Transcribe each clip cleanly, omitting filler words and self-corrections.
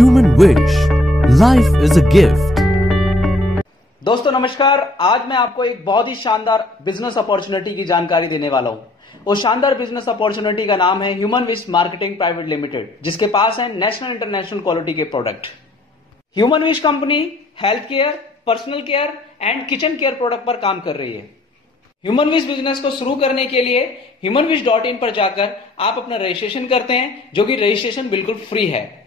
Human Wish. Life is a gift. दोस्तों नमस्कार। आज मैं आपको एक बहुत ही शानदार बिजनेस अपॉर्चुनिटी की जानकारी देने वाला हूं। वो शानदार बिजनेस अपॉर्चुनिटी का नाम है human wish marketing private limited, जिसके पास है नेशनल इंटरनेशनल क्वालिटी के product. Human wish company health care, personal care and kitchen care product पर काम कर रही है। ह्यूमन विश बिजनेस को शुरू करने के लिए humanwish.in पर जाकर आप अपना रजिस्ट्रेशन करते हैं, जो कि रजिस्ट्रेशन बिल्कुल फ्री है।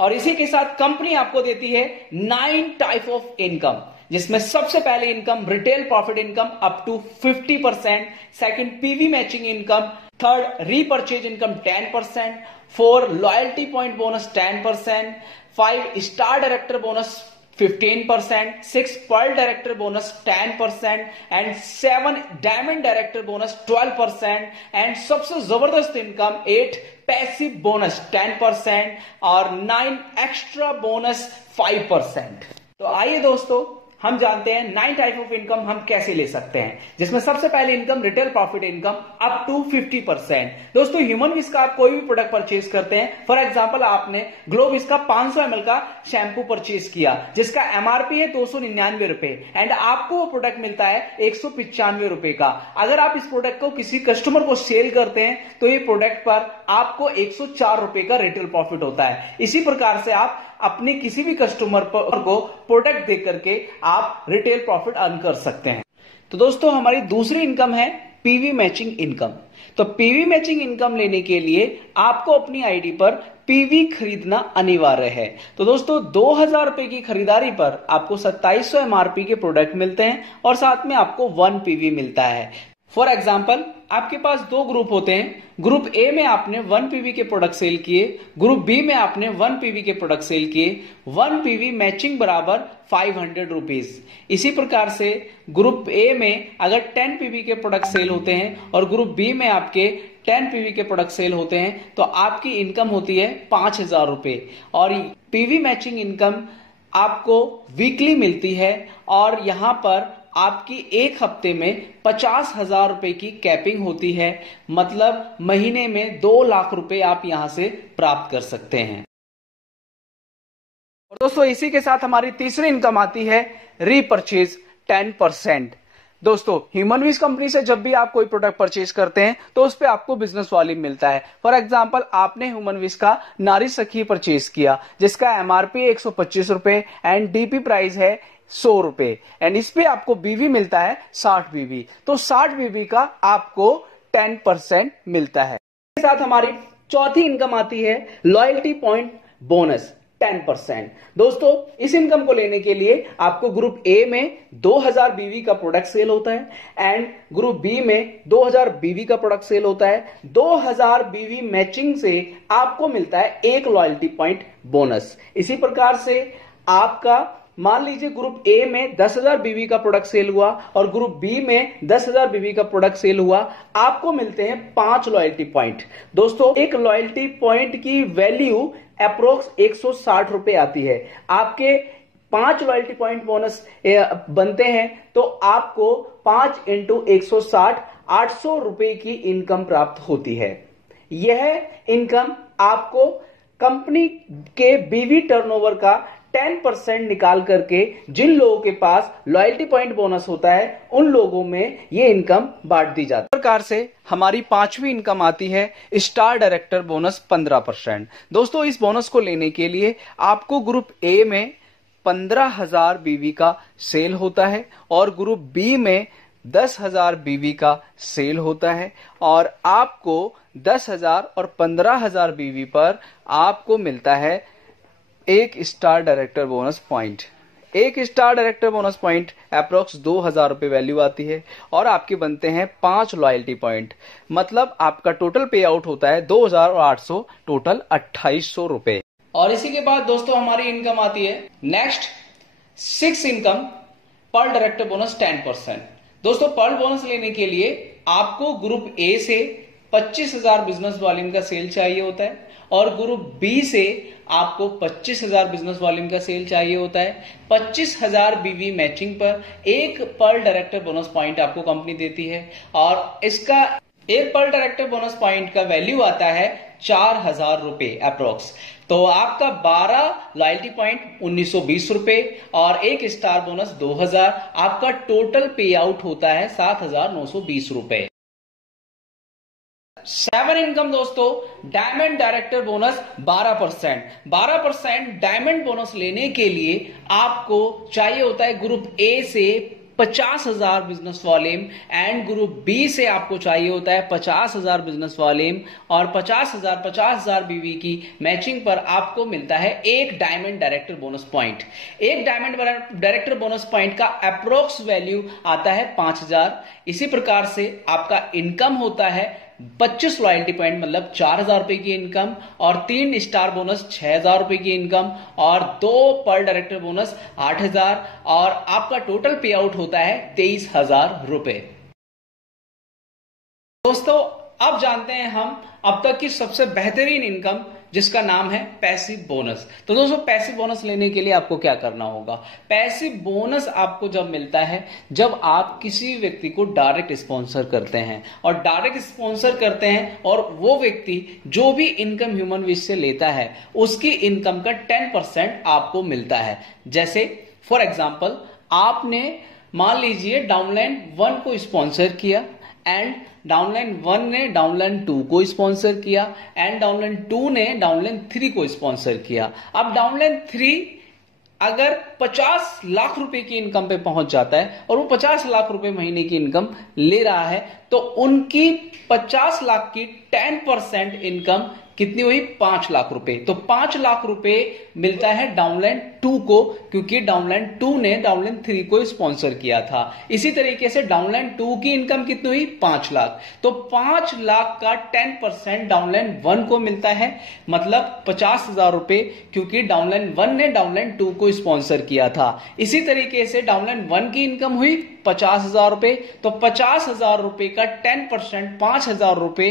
और इसी के साथ कंपनी आपको देती है 9 टाइप ऑफ इनकम, जिसमें सबसे पहले income retail profit income up to 50%, second PV matching income, third repurchase income 10%, 4 loyalty point bonus 10%, 5 star director bonus 15%, 6 pearl director bonus 10% and 7 diamond director bonus 12% and सबसे जबरदस्त income 8 passive bonus 10% और 9 extra bonus 5%। तो आइए दोस्तों, हम जानते हैं 9 type of income हम कैसे ले सकते हैं, जिसमें सबसे पहले income retail profit income up to 50%। दोस्तों ह्यूमन विश का आप कोई भी प्रोडक्ट परचेज करते हैं, फॉर एग्जांपल आपने ग्लोविस का 500 ml का शैंपू परचेज किया, जिसका एमआरपी है 299 रुपए एंड आपको वो प्रोडक्ट मिलता है 195 रुपए का। अगर आप इस प्रोडक्ट को किसी कस्टमर को सेल करते हैं तो ये प्रोडक्ट पर आपको 104 रुपए का रिटेल प्रॉफिट होता है। इसी प्रकार से आप अपने किसी भी कस्टमर को प्रोडक्ट दे करके आप रिटेल प्रॉफिट अर्न कर सकते हैं। तो दोस्तों हमारी दूसरी इनकम है पीवी मैचिंग इनकम। तो पीवी मैचिंग इनकम लेने के लिए आपको अपनी आईडी पर पीवी खरीदना अनिवार्य है। तो दोस्तों 2000 रुपए की खरीदारी पर आपको 2700 एमआरपी के प्रोडक्ट मिलते हैं और साथ में आपको 1 पीवी मिलता है। फॉर एग्जाम्पल आपके पास 2 ग्रुप होते हैं। ग्रुप ए में आपने 1 पीवी के प्रोडक्ट सेल किए, ग्रुप बी में आपने 1 पीवी के प्रोडक्ट सेल किए। 1 पीवी मैचिंग बराबर 500 रुपीज। इसी प्रकार से ग्रुप ए में अगर 10 पीवी के प्रोडक्ट सेल होते हैं और ग्रुप बी में आपके 10 पीवी के प्रोडक्ट सेल होते हैं तो आपकी इनकम होती है 5000 रुपए। और पीवी मैचिंग इनकम आपको वीकली मिलती है और यहां पर आपकी एक हफ्ते में 50,000 रुपए की कैपिंग होती है, मतलब महीने में 2 लाख रुपए आप यहां से प्राप्त कर सकते हैं। और दोस्तों इसी के साथ हमारी तीसरी इनकम आती है रीपर्चेज 10%। दोस्तों ह्यूमन विश कंपनी से जब भी आप कोई प्रोडक्ट परचेज करते हैं तो उस पर आपको बिजनेस वॉल्यूम मिलता है। फॉर एग्जांपल आपने ह्यूमन विश का नारी सखी परचेज किया, जिसका एमआरपी 125 रुपए एंड डीपी प्राइस है 100 रुपए एंड इस पे आपको बीवी मिलता है 60 बीवी। तो 60 बीवी का आपको 10% मिलता है। इसके साथ हमारी चौथी इनकम आती है लॉयल्टी पॉइंट बोनस 10%। दोस्तों इस इनकम को लेने के लिए आपको ग्रुप ए में 2000 बीवी का प्रोडक्ट सेल होता है एंड ग्रुप बी में 2000 बीवी का प्रोडक्ट सेल होता है। 2000 बीवी मैचिंग से आपको मिलता है 1 लॉयल्टी पॉइंट बोनस। इसी प्रकार से आपका मान लीजिए ग्रुप ए में 10,000 बीवी का प्रोडक्ट सेल हुआ और ग्रुप बी में 10,000 बीवी का प्रोडक्ट सेल हुआ, आपको मिलते हैं 5 लॉयल्टी पॉइंट। दोस्तों एक लॉयल्टी पॉइंट की वैल्यू अप्रोक्स 160 रुपए आती है। आपके 5 लॉयल्टी पॉइंट बोनस बनते हैं तो आपको 5 × 160 800 रुपए की इनकम प्राप्त होती है। यह इनकम आपको कंपनी के बीवी टर्नओवर का 10% निकाल करके जिन लोगों के पास लॉयल्टी पॉइंट बोनस होता है उन लोगों में ये इनकम बांट दी जाती है। इस प्रकार से हमारी 5वीं इनकम आती है स्टार डायरेक्टर बोनस 15%। दोस्तों इस बोनस को लेने के लिए आपको ग्रुप ए में 15,000 बीवी का सेल होता है और ग्रुप बी में 10,000 बीवी का सेल होता है और आपको 10,000 और 15,000 बीवी पर आपको मिलता है 1 star director bonus point. 1 star director bonus point approx 2000 रुपए वैल्यू आती है और आपके बनते हैं 5 लॉयल्टी पॉइंट, मतलब आपका टोटल पे आउट होता है 2800, टोटल 2800 रुपए। और इसी के बाद दोस्तों हमारी इनकम आती है next 6 income pearl director bonus 10%। दोस्तों पर्ल बोनस लेने के लिए आपको ग्रुप ए से 25,000 बिजनेस वॉल्यूम का सेल चाहिए होता है और ग्रुप बी से आपको 25,000 बिजनेस वॉल्यूम का सेल चाहिए होता है। 25,000 बीवी मैचिंग पर 1 पर्ल डायरेक्टर बोनस पॉइंट आपको कंपनी देती है और इसका एक पर डायरेक्टर बोनस पॉइंट का वैल्यू आता है 4,000 रुपए अप्रोक्स। तो आपका 12 लॉयल्टी पॉइंट 1920 रुपए और एक स्टार बोनस 2000, आपका टोटल पे आउट होता है 7,920 रुपए। 7 इनकम दोस्तों, diamond director bonus 12%। Diamond bonus लेने के लिए आपको चाहिए होता है ग्रुप ए से 50,000 business volume and group B से आपको चाहिए होता है 50,000 बिजनेस वॉल्यूम और 50,000 बीवी की मैचिंग पर आपको मिलता है एक डायमंड डायरेक्टर बोनस पॉइंट। एक डायमंड डायरेक्टर बोनस पॉइंट का अप्रोक्स वैल्यू आता है 5,000। इसी प्रकार से आपका इनकम होता है 25 लॉयल्टी पॉइंट मतलब 4,000 रुपए की इनकम और 3 स्टार बोनस 6,000 रुपए की इनकम और 2 पर डायरेक्टर बोनस 8,000 और आपका टोटल पे आउट होता है 23,000 रुपए। दोस्तों अब जानते हैं हम अब तक की सबसे बेहतरीन इनकम जिसका नाम है पैसिव बोनस। तो दोस्तों पैसिव बोनस लेने के लिए आपको क्या करना होगा? पैसिव बोनस आपको जब मिलता है जब आप किसी व्यक्ति को डायरेक्ट स्पॉन्सर करते हैं और डायरेक्ट स्पॉन्सर करते हैं और वो व्यक्ति जो भी इनकम ह्यूमन विश से लेता है उसकी इनकम का 10% आपको मिलता है। जैसे फॉर एग्जाम्पल आपने मान लीजिए डाउनलाइन 1 को स्पॉन्सर किया एंड डाउनलाइन 1 ने डाउनलाइन 2 को स्पॉन्सर किया एंड डाउनलाइन 2 ने डाउनलाइन 3 को स्पॉन्सर किया। अब डाउनलाइन 3 अगर 50 लाख रुपए की इनकम पे पहुंच जाता है और वो 50 लाख रुपए महीने की इनकम ले रहा है तो उनकी 50 लाख की 10% इनकम कितनी हुई? 5 लाख रुपए। तो 5 लाख रुपए मिलता है डाउनलाइन 2 को क्योंकि डाउनलाइन 2 ने डाउनलाइन 3 को स्पॉन्सर किया था। इसी तरीके से डाउनलाइन 2 की इनकम कितनी हुई? 5 लाख। तो 5 लाख का 10% डाउनलाइन 1 को मिलता है मतलब 50,000 रुपए क्योंकि डाउनलाइन 1 ने डाउनलाइन 2 को स्पॉन्सर किया था। इसी तरीके से डाउनलाइन 1 की इनकम हुई 50,000 रुपए। तो 50,000 रुपए का 10% 5,000 रुपए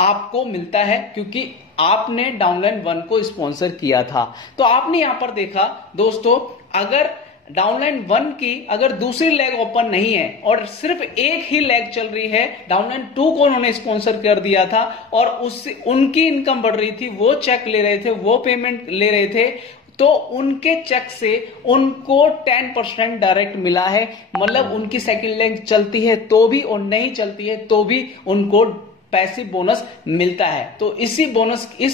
आपको मिलता है क्योंकि आपने डाउनलाइन 1 को स्पॉन्सर किया था। तो आपने यहां पर देखा दोस्तों अगर डाउनलाइन 1 की अगर दूसरी लेग ओपन नहीं है और सिर्फ एक ही लेग चल रही है, डाउनलाइन 2 को उन्होंने स्पॉन्सर कर दिया था और उससे उनकी इनकम बढ़ रही थी, वो चेक ले रहे थे, वो पेमेंट ले रहे थे, तो उनके चेक से उनको 10% डायरेक्ट मिला है। मतलब उनकी सेकंड लेग चलती है तो भी और नहीं चलती है तो भी उनको पैसिव बोनस मिलता है। तो इस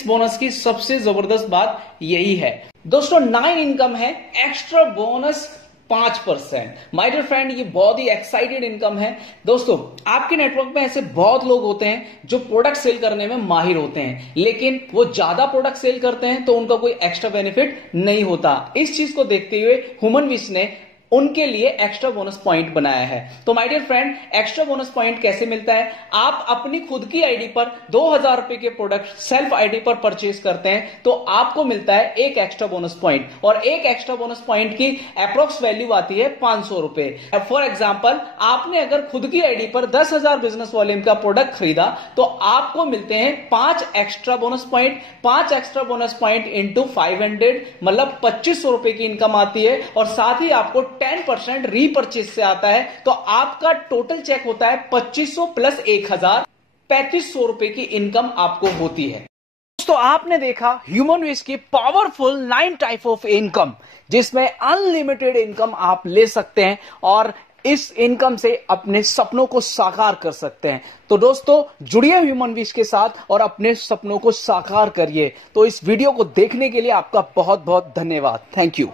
बोनस की सबसे जबरदस्त बात यही है। दोस्तों 9 इनकम है extra bonus 5%। My dear friend ये बहुत ही एक्साइटेड इनकम है। दोस्तों आपके नेटवर्क में ऐसे बहुत लोग होते हैं जो प्रोडक्ट सेल करने में माहिर होते हैं लेकिन वो ज्यादा प्रोडक्ट सेल करते हैं तो उनका कोई एक्स्ट्रा बेनिफिट नहीं होता। इस चीज को देखते हुए ह्यूमन विश ने उनके लिए एक्स्ट्रा बोनस पॉइंट बनाया है। तो my dear friend extra bonus point कैसे मिलता है? आप अपनी खुद की आईडी पर 2,000 रुपए के प्रोडक्ट सेल्फ आईडी पर परचेज करते हैं तो आपको मिलता है एक एक्स्ट्रा बोनस पॉइंट और एक एक्स्ट्रा बोनस पॉइंट की अप्रोक्स वैल्यू आती है 500 रुपए। फॉर एग्जाम्पल आपने अगर खुद की आईडी पर 10,000 बिजनेस वॉल्यूम का प्रोडक्ट खरीदा तो आपको मिलते हैं 5 extra bonus point. 5 extra bonus point into 500 मतलब 2,500 रुपए की इनकम आती है और साथ ही आपको 10% रीपर्चेज से आता है। तो आपका टोटल चेक होता है 2,500 प्लस 1,000 3,500 रुपए की इनकम आपको होती है। दोस्तों आपने देखा ह्यूमन विश की पावरफुल 9 टाइप ऑफ इनकम जिसमें अनलिमिटेड इनकम आप ले सकते हैं और इस इनकम से अपने सपनों को साकार कर सकते हैं। तो दोस्तों जुड़िए ह्यूमन विश के साथ और अपने सपनों को साकार करिए। तो इस वीडियो को देखने के लिए आपका बहुत बहुत धन्यवाद। Thank you.